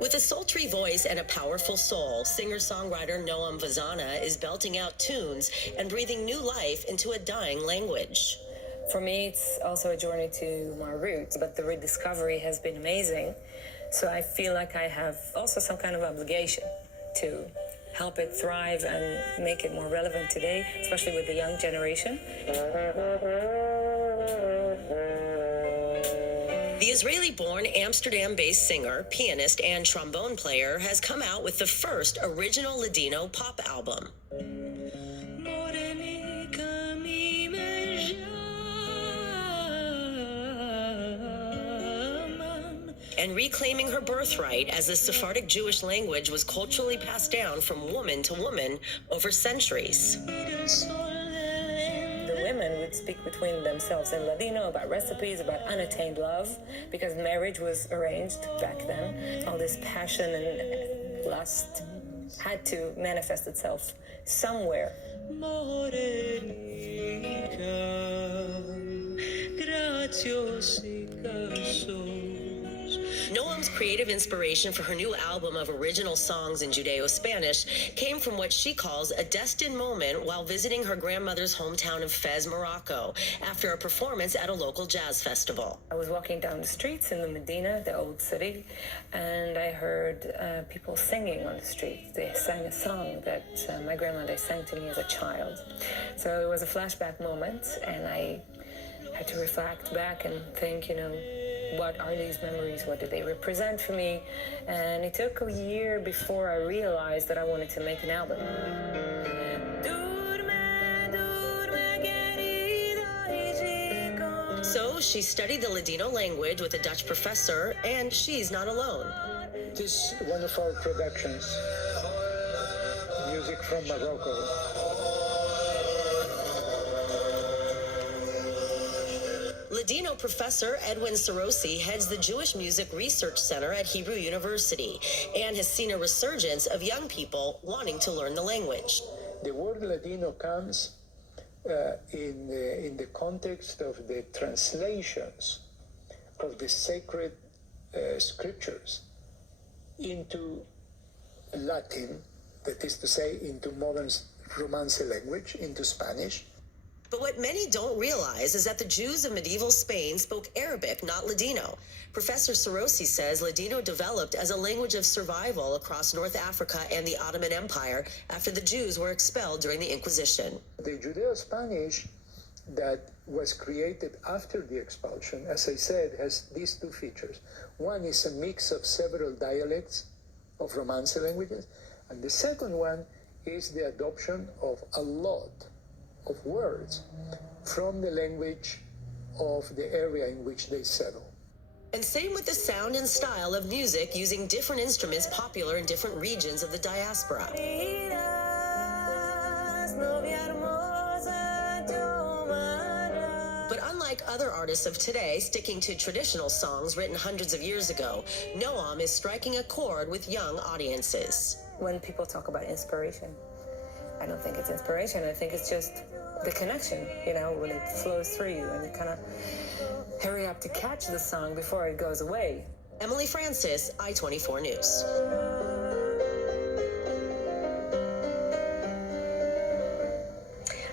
With a sultry voice and a powerful soul, singer-songwriter Noam Vazana is belting out tunes and breathing new life into a dying language. For me, it's also a journey to my roots, but the rediscovery has been amazing. So I feel like I have also some kind of obligation to help it thrive and make it more relevant today, especially with the young generation. The Israeli-born Amsterdam-based singer, pianist, and trombone player has come out with the first original Ladino pop album. And reclaiming her birthright as the Sephardic Jewish language was culturally passed down from woman to woman over centuries. The women would speak between themselves in Ladino about recipes, about unattained love, because marriage was arranged back then. All this passion and lust had to manifest itself somewhere. Noam's creative inspiration for her new album of original songs in Judeo-Spanish came from what she calls a destined moment while visiting her grandmother's hometown of Fez, Morocco, after a performance at a local jazz festival. I was walking down the streets in the Medina, the old city, and I heard people singing on the streets. They sang a song that my grandmother sang to me as a child. So it was a flashback moment, and I had to reflect back and think, what are these memories? What do they represent for me? And it took a year before I realized that I wanted to make an album. So she studied the Ladino language with a Dutch professor, and she's not alone. It is one of our productions, music from Morocco. Ladino professor Edwin Sarosi heads the Jewish Music Research Center at Hebrew University and has seen a resurgence of young people wanting to learn the language. The word Ladino comes in the context of the translations of the sacred scriptures into Latin, that is to say, into modern Romance language, into Spanish. But what many don't realize is that the Jews of medieval Spain spoke Arabic, not Ladino. Professor Sarosi says Ladino developed as a language of survival across North Africa and the Ottoman Empire after the Jews were expelled during the Inquisition. The Judeo-Spanish that was created after the expulsion, as I said, has these two features. One is a mix of several dialects of Romance languages, and the second one is the adoption of a lot of words from the language of the area in which they settle. And same with the sound and style of music using different instruments popular in different regions of the diaspora. But unlike other artists of today sticking to traditional songs written hundreds of years ago, Noam is striking a chord with young audiences. When people talk about inspiration, I don't think it's inspiration. I think it's just the connection, when it flows through you and you kind of hurry up to catch the song before it goes away. Emily Francis, I24 News.